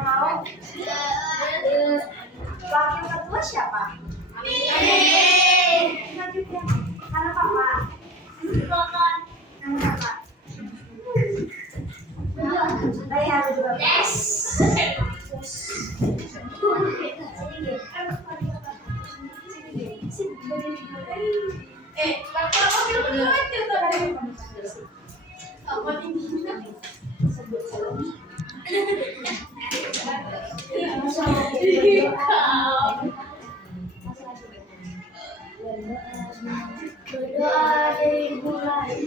yang mau? Wakil ketua siapa? Kita juga. Karena papa. Nama papa. Bayar juga. Yes. Berdoa dimulai.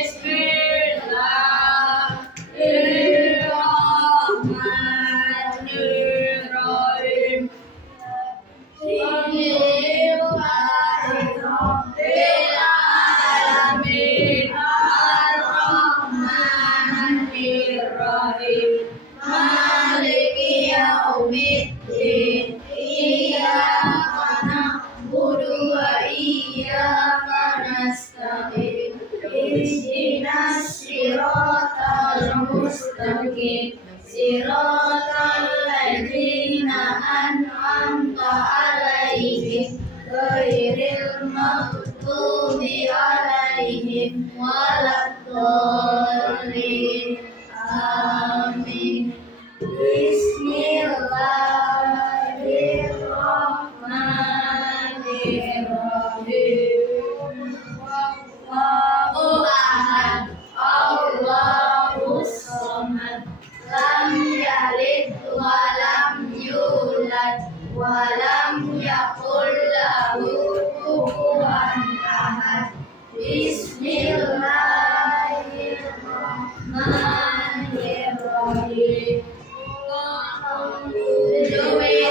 Bismillahirrahmanirrahim. Alhamdulillahirabbil alamin. Ar-Rahmanirrahim. Maliki yaumiddin. Iyyaka na'budu wa iyyaka nasta'in. Ihdinas siratal mustaqim. Siratal ladzina an'amta 'alaihim ghairil maghdubi 'alaihim waladdallin. Amin. Bismillahirrahmanirrahim. Allahu ahad, Allahus samad, lam yalid wa lam yulad wa lam yakul lahu kufuwan ahad. Bismillahirrahmanirrahim.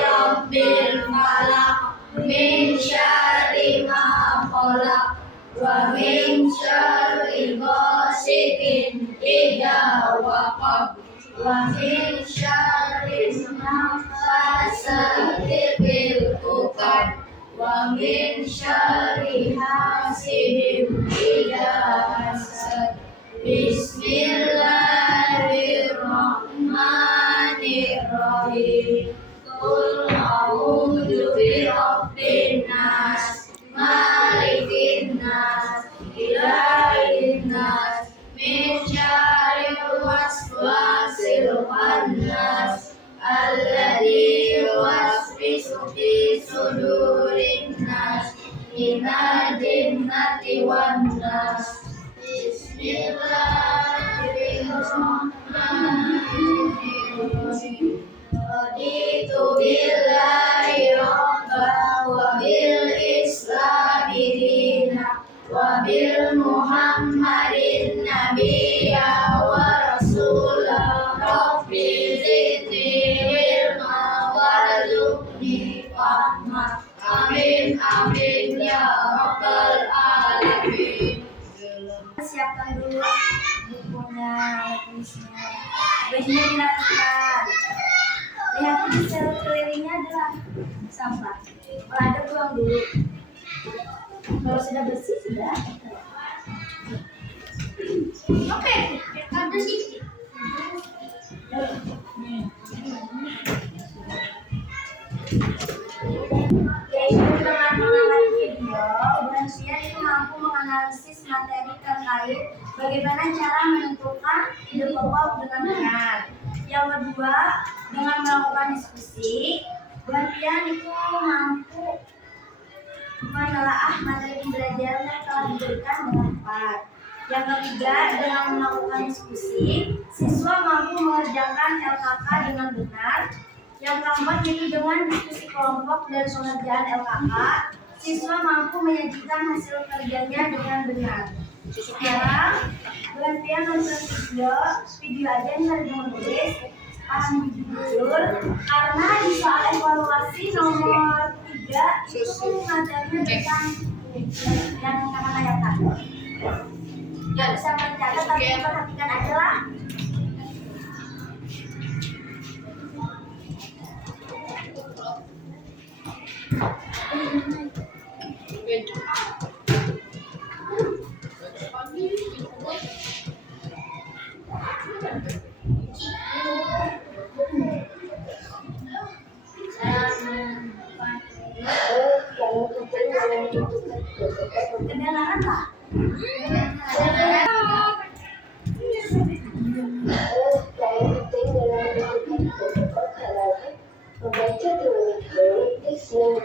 Rabbil falaq min syarri ma khalaq wa min syarri ghasiqin idza waqab wa min syarri nafasati fil 'uqad wa min syarri hasidin idza hasad. Bismillahirrahmanirrahim. Qul a'udzu birabbin nas, malikin nas, ilahin nas, min syarril waswasil khannas, alladzi yuwaswisu fi sudurin nas, minal jinnati wan nas. Bismillahirrahmanirrahim. Raditu billahi rabba wa bil islami dina wa bil muhammadin nabiyya wa rasulah. Rabbi zidni ilma warzuqni fahma. Amin amin ya rabbal alamin. Siapkan dulu bukunya, tulisnya. Bajunya dilakukan. Lihat di sekelilingnya adalah sampah. Kalau ada buang dulu. Kalau sudah bersih sudah. Oke, ada sih. Yaitu dengan mengamati video, manusia itu mampu menganalisis materi terkait bagaimana cara menentukan ide pokok dengan benar. Yang kedua, dengan melakukan diskusi, Bantian itu mampu menelaah materi pembelajaran yang telah diberikan dengan tepat. Yang ketiga, dengan melakukan diskusi, siswa mampu mengerjakan LKK dengan benar. Yang keempat, yaitu dengan diskusi kelompok dan pengerjaan LKK, siswa mampu menyajikan hasil kerjanya dengan benar. Sekarang, Bantian nonton video aja yang harus menulis. Jujur, karena di soal evaluasi nomor 3 itu materinya tentang yang akan ayatkan. Gak bisa mencatat, tapi perhatikan aja lah.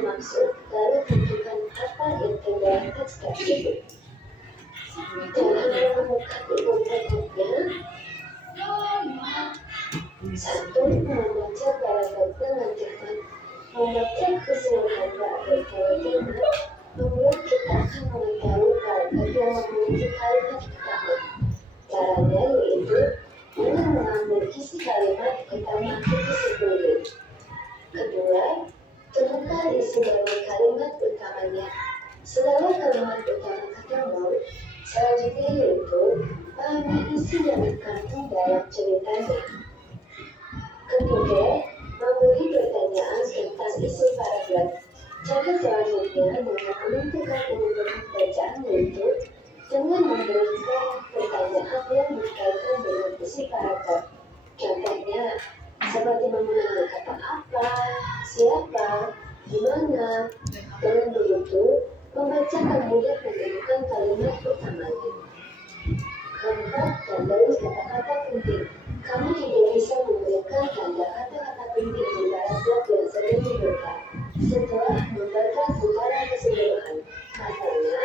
maksud, lalu tentukan apa yang terdapat teks tersebut. Cara menemukan ibu pokoknya. 1. Membaca paragraf dengan cermat. Membaca keseluruhan paragraf tema membuat kita akan mengetahui paragraf yang memiliki kalimat utama. Caranya yaitu dengan mengambil isi kalimat utama itu sendiri. Kedua, temukan isi dari kalimat utamanya. Setelah kalimat utama ketemu, selanjutnya yaitu pahami isi yang terkandung dalam ceritanya. Ketiga, memberi pertanyaan tentang isi paragraf. Cara selanjutnya dengan menentukan bentuk bacaan yaitu dengan memberikan pertanyaan yang berkaitan dengan isi paragraf. Contohnya, seperti menggunakan kata apa, siapa, di mana. Dengan begitu, pembaca akan mudah menemukan kalimat utamanya. Keempat, tandai kata-kata penting. Kamu juga bisa memberikan tanda kata-kata penting di paragraf yang sedang dibuka. Setelah membaca secara keseluruhan, katanya,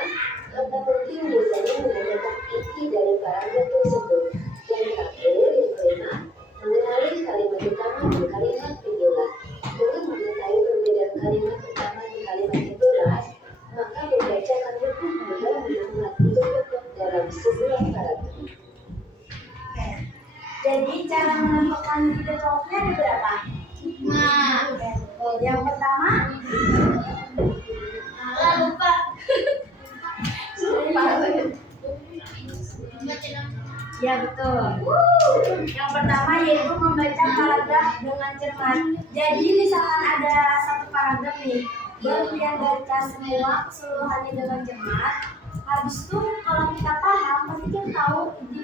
kata penting biasanya menandakan inti dari paragraf tersebut. Yang terakhir, yang kelima, mengenali kalimat utama dan kalimat penjelas. Dengan mengetahui perbedaan kalimat utama dan kalimat penjelas, maka pembaca akan lebih mudah menemukan ide pokok dalam sebuah paragraf. Jadi cara menentukan ide pokoknya ada berapa? Yang pertama, lupa. Ya betul. Yang pertama yaitu membaca paragraf dengan cermat. Jadi misalkan ada satu paragraf nih, bagian dari semua keseluruhannya dengan cermat. Habis itu kalau kita paham, pasti kita tahu ide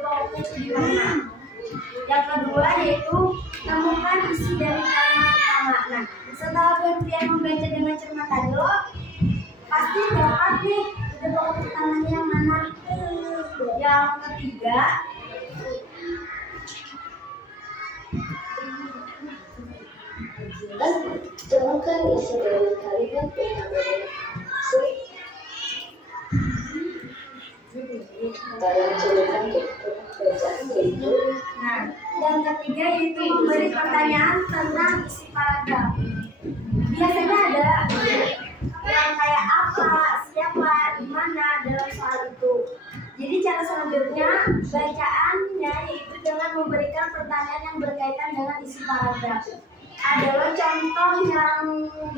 pokoknya itu di mana. Yang kedua yaitu temukan isi dari kalimat utama. Nah, setelah berhenti membaca dengan cermat tadi lo pasti dapat nih ide pokok utamanya yang mana. Yang ketiga, temukan isi dari kalimat utamanya. Dalam cerita bacaan yaitu. Nah, yang ketiga yaitu memberi pertanyaan tentang isi paragraf. Biasanya ada yang kayak apa, siapa, di mana dalam soal itu. Jadi cara selanjutnya bacaannya yaitu dengan memberikan pertanyaan yang berkaitan dengan isi paragraf. Adalah contoh yang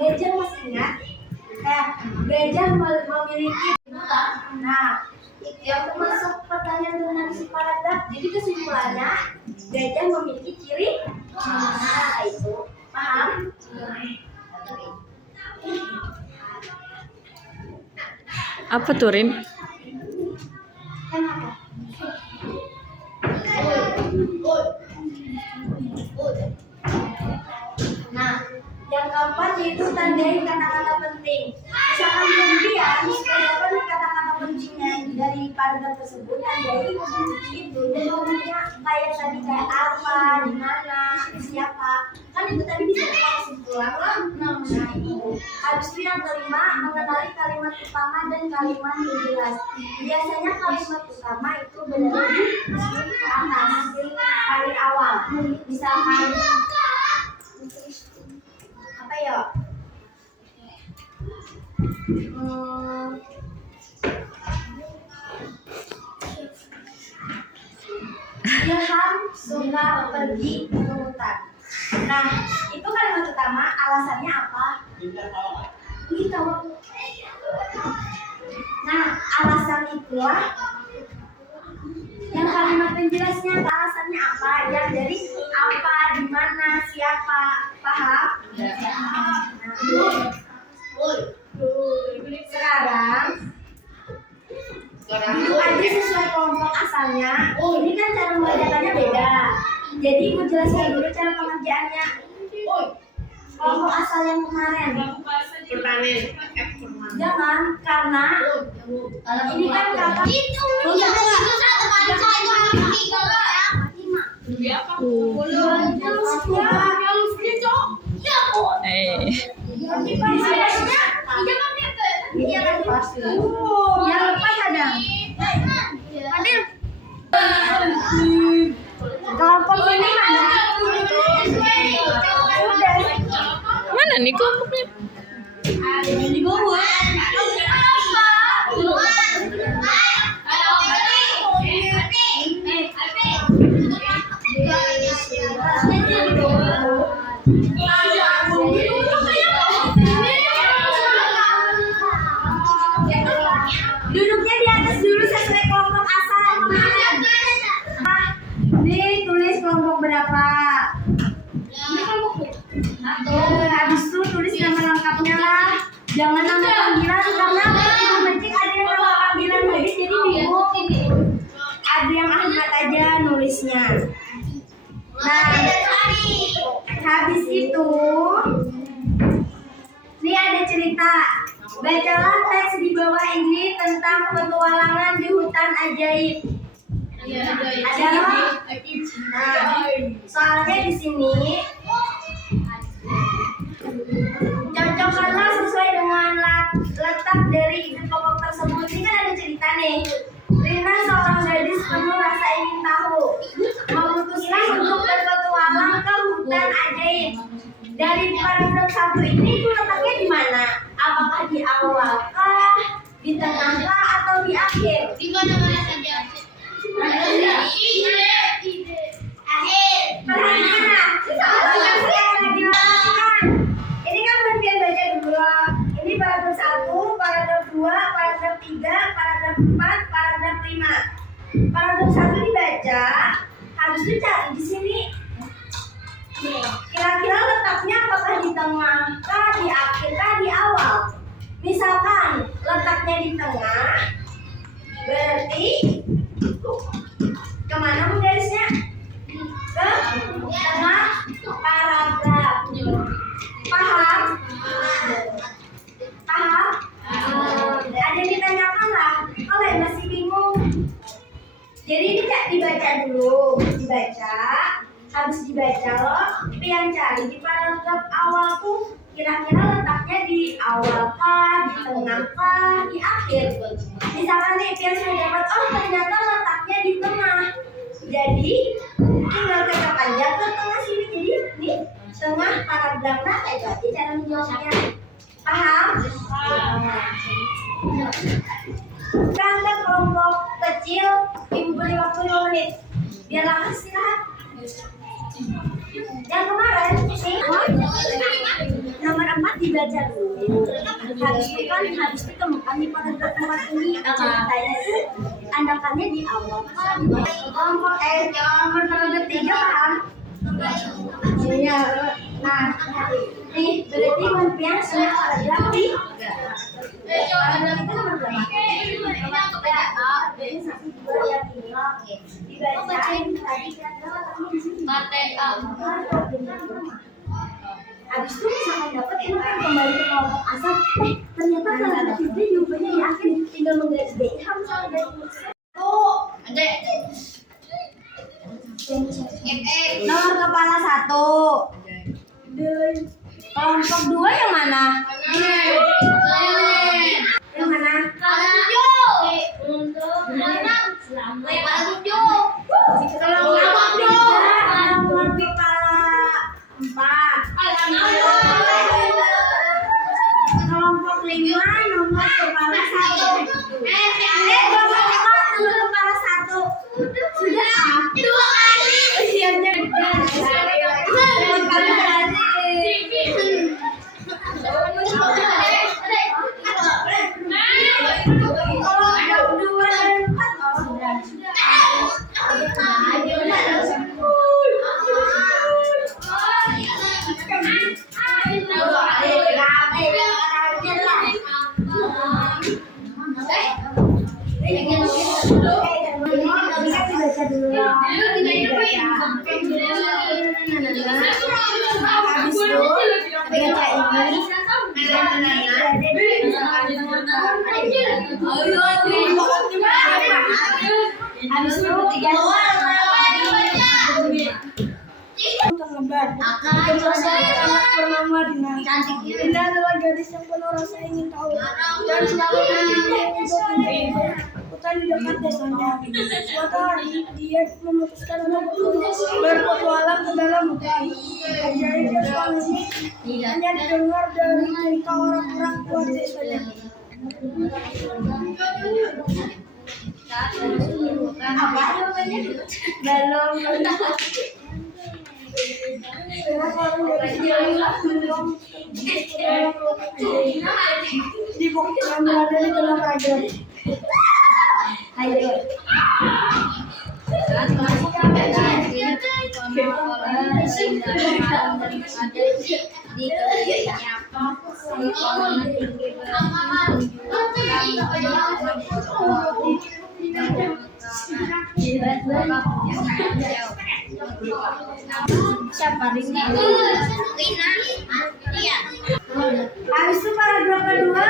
gajah masih ingat? Gajah memiliki. Nah, yang termasuk pertanyaan dengan isi paragraf. Jadi kesimpulannya gajah memiliki ciri. Nah, itu paham? Apa tuh, Rin? Kenapa? Nah, yang keempat yaitu tandai kata-kata penting. Misalkan kemudian supaya dapat kata-kata pentingnya dari paragraf tersebut, tandai itu dan ngomongnya kayak tadi kayak apa, di mana, siapa. Kan itu tadi bisa kita kesimpulan lah. Nah, itu. Habis itu yang kelima, mengenali kalimat utama dan kalimat penjelas. Biasanya kalimat utama itu berada di atas, paling awal. Misalkan apa ya? Ilham suka pergi ke hutan. Nah, itu kalimat utama. Alasannya apa? Gitu. Nah, alasan itulah yang kalimat penjelasnya. Alasannya apa? Yang dari apa, di mana, siapa. Paham? Sekarang duduk aja sesuai kelompok asalnya. Ini kan cara membacakannya beda. Jadi gue jelaskan dulu cara pengerjaannya. Kelompok asal yang kemarin. Jangan, karena ini kan kata itu. Mana nih kelompoknya? Di bawah. Duduknya di atas dulu sesuai kelompok asal kemarin. Nih tulis kelompok berapa. Habis itu tulis nama lengkapnya lah. Jangan nama panggilan karena Ibu Mencik ada yang nama panggilan lagi jadi bingung. Ada yang Ahmad aja nulisnya. Nah, habis itu ini ada cerita. Bacalah teks di bawah ini tentang petualangan di hutan ajaib. Ada loh. Nah, soalnya di sini cocokkanlah sesuai dengan letak dari ide pokok tersebut. Ini kan ada cerita nih. Rina seorang gadis penuh rasa ingin tahu, memutuskan untuk berpetualang ke hutan ajaib. Dari paragraf 1 ini itu letaknya di mana? Apakah di awal kah, di tengah kah, atau di akhir? Di mana-mana saja. Perhatikan, ini kan bagian baca dulu. Ini paragraf 1, paragraf 2, paragraf 3, paragraf 4, paragraf 5. Paragraf 1 dibaca, habis itu cari di sini. Kira-kira letaknya apakah di tengah kah, di akhir kah, di awal? Misalkan letaknya di tengah, berarti kemana menggarisnya? Ke tengah paragraf. Paham? Paham? Ada yang ditanyakan lah. Kalau yang masih bingung, jadi ini dibaca dulu, dibaca. Habis dibaca loh, yang cari di paragraf awal tuh kira-kira letaknya di awal kah, di tengah kah, di akhir. Misalkan nih Pian sudah dapat, oh ternyata letaknya di tengah. Jadi tinggal cocok aja ke tengah sini. Jadi nih tengah paragraf kayak itu aja cara menjawabnya. Paham? Kantor kelompok kecil, Ibu beri waktu 5 menit. Biar langsung istirahat. Yang kemarin nih nomor 4 dibaca dulu. Habis itu temukan di paragraf 4 ini ceritanya itu anakannya di awal. Kelompok nomor paragraf 3 paham? Iya. Nah, nih berarti Pian sudah paragraf 3. Paragraf itu nomor berapa? Jadi satu dua yang ini dibacain tadi kira-kira letaknya di sini. Habis itu misalkan dapat ini kan kembali ke kelompok asal. Ternyata paragraf itu jawabannya di akhir, tinggal menggaris BH misalnya dari tuh. Ada. Nomor kepala 1. Kelompok 2 yang mana? Yang mana? Nomor kepala 4. Kelompok 5 nomor kepala 1. Kelompok 4 nomor kepala 1. Sudah 2 kali. Siapnya habis itu 3 Dinda adalah gadis yang penuh rasa ingin tahu dan selalu ingin untuk hutan di dekat desanya. Suatu hari, dia memutuskan untuk berpetualang ke dalam hutan. Ajaibnya soal ini hanya didengar dari cerita orang-orang tua di desanya. Apa jawabannya? Dalam di bukit yang berada di dalam raja. Ayo. Siapa di sini? Iya. Habis itu paragraf kedua.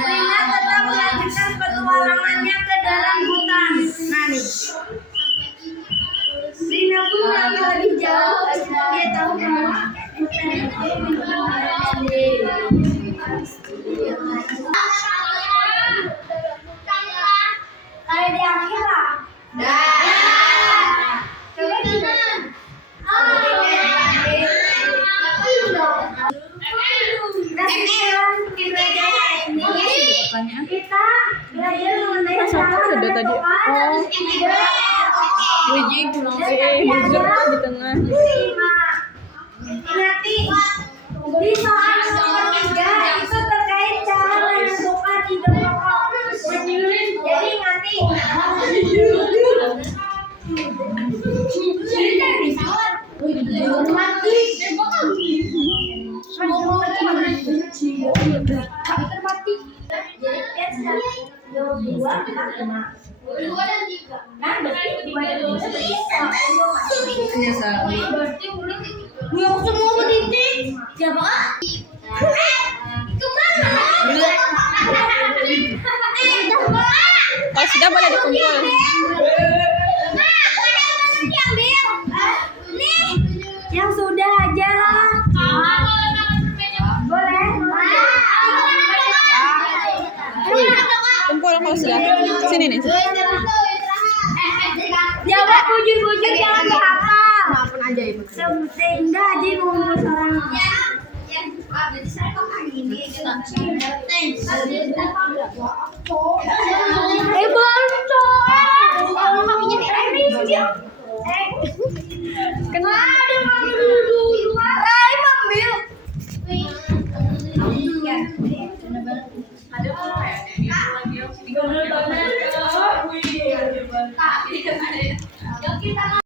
Rina tetap melanjutkan petualangannya ke dalam hutan. Nah nih, Rina pun melangkah lebih jauh setelah dia tahu bahwa hutan itu kayak di akhirat. Coba dibaca. Kita belajar mengenai cara menentukan Biji bujur di tengah. Ingati di soal nomor 3 itu terkait cara menentukan ide pokok. Jadi ingati. Yang semua betitik, siapa? Kalau sudah boleh dikumpul. Yang sudah aja. Boleh. Kumpul kalau sudah. Sini nih. Jawab bujur-bujur jangan dihafal. Maafkan aja ibu. Sehingga aja ngumpul seorang. Kita